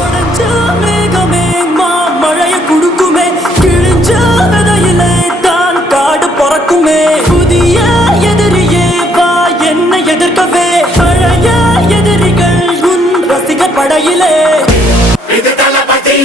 உடைஞ்ச மேகமே மழைய குடுக்குமே, கிழிஞ்ச விதையிலே தான் காடு பொறக்குமே. புதிய எதிரியே வா என்னை எதிர்க்கவே, பழைய எதிரிகள் உன் ரசிகர் படையிலே. இது தளபதி.